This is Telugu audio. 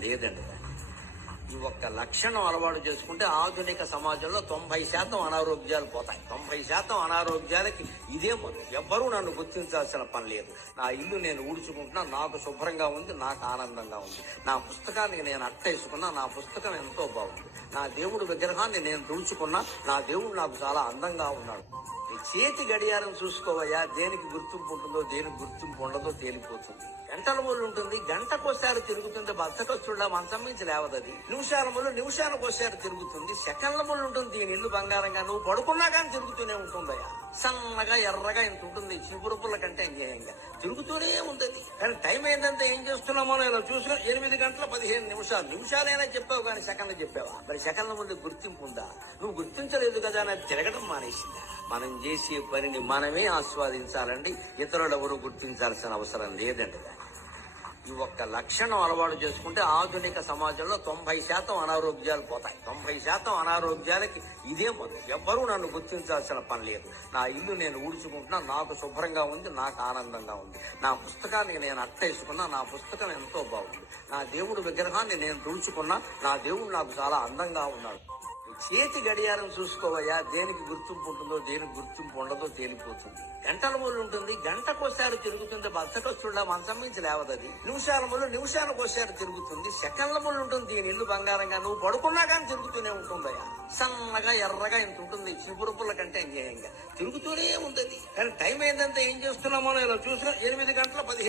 లేదండి. ఈ ఒక్క లక్షణం అలవాటు చేసుకుంటే ఆధునిక సమాజంలో తొంభై శాతం అనారోగ్యాలు పోతాయి. తొంభై శాతం అనారోగ్యాలకి ఇదే మొదలు ఎవ్వరూ నన్ను గుర్తించాల్సిన పని లేదు. నా ఇల్లు నేను ఊడ్చుకుంటున్నా నాకు శుభ్రంగా ఉంది నాకు ఆనందంగా ఉంది. నా పుస్తకానికి నేను అట్టేసుకున్నా నా పుస్తకం ఎంతో బాగుంది. నా దేవుడు విగ్రహాన్ని నేను తుడుచుకున్నా నా దేవుడు నాకు చాలా అందంగా ఉన్నాడు. చేతి గడియారం చూసుకోవయ్యా దేనికి గుర్తింపు ఉంటుందో దేనికి గుర్తింపు ఉండదో తేలిపోతుంది. గంటల మూలు ఉంటుంది గంటకోసారి తిరుగుతుంది బద్దకొచ్చుడా మంచం మించి లేవదది నిమిషాల ముళ్ళు నిమిషానికోసారి తిరుగుతుంది సెకండ్ల మూలు ఉంటుంది దీని ఇల్లు బంగారంగా నువ్వు పడుకున్నా కానీ తిరుగుతూనే ఉంటుందయ్యా. సన్నగా ఎర్రగా ఇంత ఉంటుంది చిగురుపుల కంటే అన్యాయంగా తిరుగుతూనే ఉంది కానీ టైం ఏంటంటే ఏం చేస్తున్నామో నేను చూసిన ఎనిమిది గంటల పదిహేను నిమిషాలు. నిమిషాలైనా చెప్పావు కానీ సెకండ్లు చెప్పావా? మరి సెకండ్ల ముందు గుర్తింపు ఉందా? నువ్వు గుర్తించలేదు కదా నాకు తిరగడం మానేసిందా? మనం చేసే పనిని మనమే ఆస్వాదించాలండి. ఇతరులెవరూ ఎవరు గుర్తించాల్సిన అవసరం లేదండి. ఈ ఒక్క లక్షణం అలవాటు చేసుకుంటే ఆధునిక సమాజంలో తొంభై శాతం అనారోగ్యాలు పోతాయి. తొంభై శాతం అనారోగ్యాలకి ఇదే మందు ఎవ్వరూ నన్ను గుర్తించాల్సిన పని లేదు. నా ఇల్లు నేను ఊడ్చుకుంటున్నా నాకు శుభ్రంగా ఉంది నాకు ఆనందంగా ఉంది. నా పుస్తకాన్ని నేను అట్టేసుకున్నా నా పుస్తకం ఎంతో బాగుంది. నా దేవుడు విగ్రహాన్ని నేను తుడుచుకున్నా నా దేవుడు నాకు చాలా అందంగా ఉన్నాడు. చేతి గడియారం చూసుకోవయ్యా దేనికి గుర్తింపు ఉంటుందో దేనికి గుర్తింపు ఉండదో తేలిపోతుంది. గంటల మూలు ఉంటుంది గంటకోసారి తిరుగుతుంది బద్దకొచ్చుడా మంచం మించి లేవదది నిమిషాల మూలు నిమిషానికోసారి తిరుగుతుంది సెకండ్ల మూలు ఉంటుంది దీని ఇల్లు బంగారంగా. నువ్వు పడుకున్నా కానీ తిరుగుతూనే ఉంటుందయ్యా. సన్నగా ఎర్రగా ఇంత ఉంటుంది చిపురుపుల కంటే అన్యాయంగా. తిరుగుతూనే ఉంది కానీ టైం ఏంటంటే ఏం చేస్తున్నామో ఇలా చూసిన ఎనిమిది గంటల పదిహేను